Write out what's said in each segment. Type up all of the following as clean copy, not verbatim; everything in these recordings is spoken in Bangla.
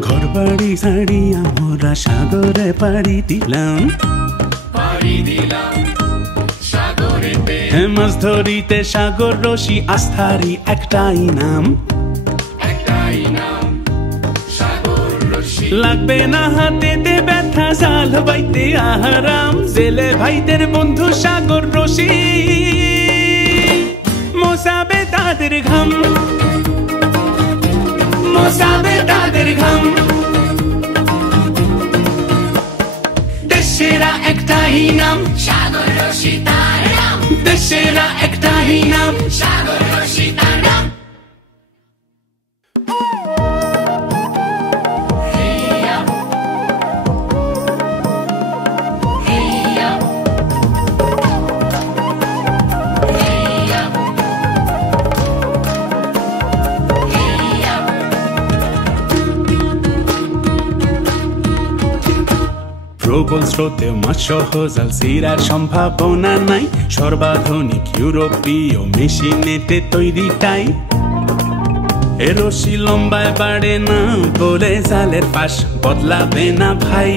ঘরবাড়ি ছাড়িয়া মোরা সাগরে পাড়ি দিলাম মাছ ধরিতে সাগর রশি আস্থারি একটাই নাম লাগবে না হাতেতে ব্যথা জাল বাইতে আহারাম জেলে ভাইদের বন্ধু সাগর রশি মোসাবে তাদের ঘাম মোসাবে তাদের ঘাম দেশেরা একটাই নাম সাগর রশি তার নাম দেশেরা একটাই নাম সাগর রশি তার নাম প্রবল স্রোতে মাছ সহজ আলসিরার সম্ভাবনা নাই সর্বাধুনিক ইউরোপীয় মেশিনেতে তৈরি টাই এ রশি লম্বায় বাড়ে না বলে জালের পাশ বদলাবে না ভাই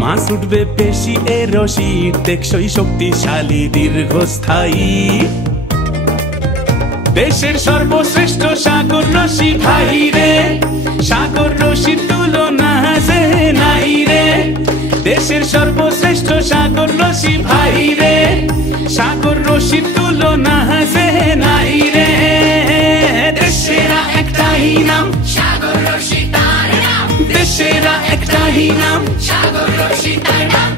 মাছ উঠবে বেশি এ রশি টেকসই শক্তিশালী দীর্ঘস্থায়ী দেশের সর্বশ্রেষ্ঠ সাগর রশি ভাই রে সাগর রশির তুলনা আছে নাই রে দেশের সর্বশ্রেষ্ঠ সাগর রশি ভাই রে সাগর রশির তুলনা আছে নাই রে দেশেরা একটাই নাম সাগর রশি তার নাম দেশেরা একটাই নাম সাগর রশি তার নাম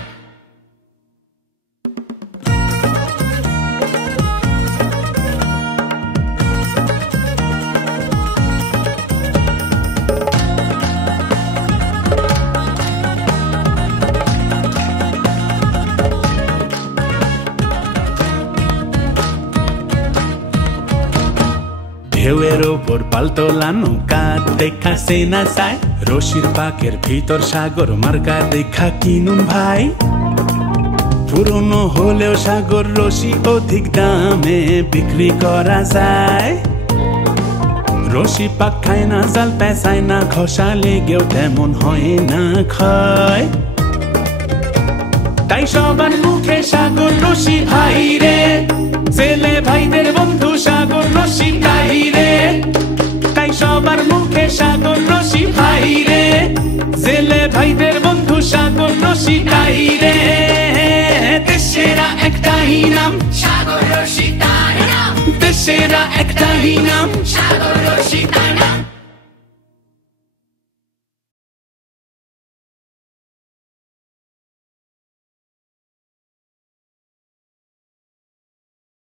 ঢেউয়ের ওপর পালতোলা নৌকা দেখাছে না যায় রশির পাকের ভিতর সাগর মার্কা দেখা কিনুন ভাই পুরনো হলেও সাগর রশি অধিক দামে বিক্রি করা যায় রশি পাক খায় না জাল পেঁচায় না ঘষা লেগেও তেমন হয় না ক্ষয় তাই সবার মুখে সাগর রশি ভাই রে ছেলে ভাইদের বন্ধু সাগর রশি তাই রে তাই সবার মুখে সাগর রশি ভাই রে ছেলে ভাইদের বন্ধু সাগর রশি তাই রে দেশেরা একটাই নাম সাগর রশি তার নাম দেশেরা একটাই নাম সাগর রশি তার নাম